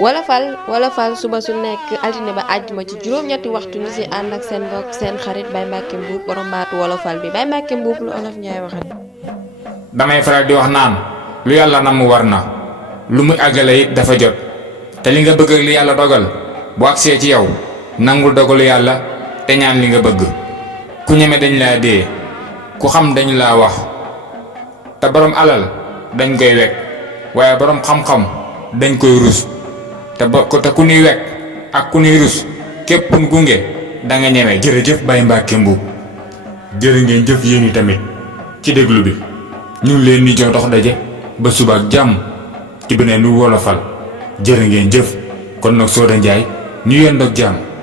wolofal suba su nekk altine ba àjjuma ci juróom-ñetti waxtu ñu si ànd ak seen mbokk seen xarit Baye Mbacke Mbuub borom baatu wolofal bi Baye Mbacke Mbuub lu olof Njaay waxat damay faral di wax naan lu yàlla nam mu war na lu muy àggale it dafa jot te li nga bëgg ak li yàlla dogal bu agsee ci yow nangul dogalu yàlla te ñaan li nga bëgg ku ñeme dañ laa dee ku xam dañ laa wax te borom alal dañ koy wekk waaye borom xam-xam dañ koy rus te ku nuy wekk ak ku nuy rus képp ku gunge da nga ñeme. jërëjëf Baye Mbacke Mbuub jërë ngeen jëf yéen tamit ci déglu bi ñu ngi leen di jox dox daje ba suba ak jàmm ci beneen nu wolofal jërë ngeen jëf kon nag Soda Ndiaye ñu yendoog jàmm.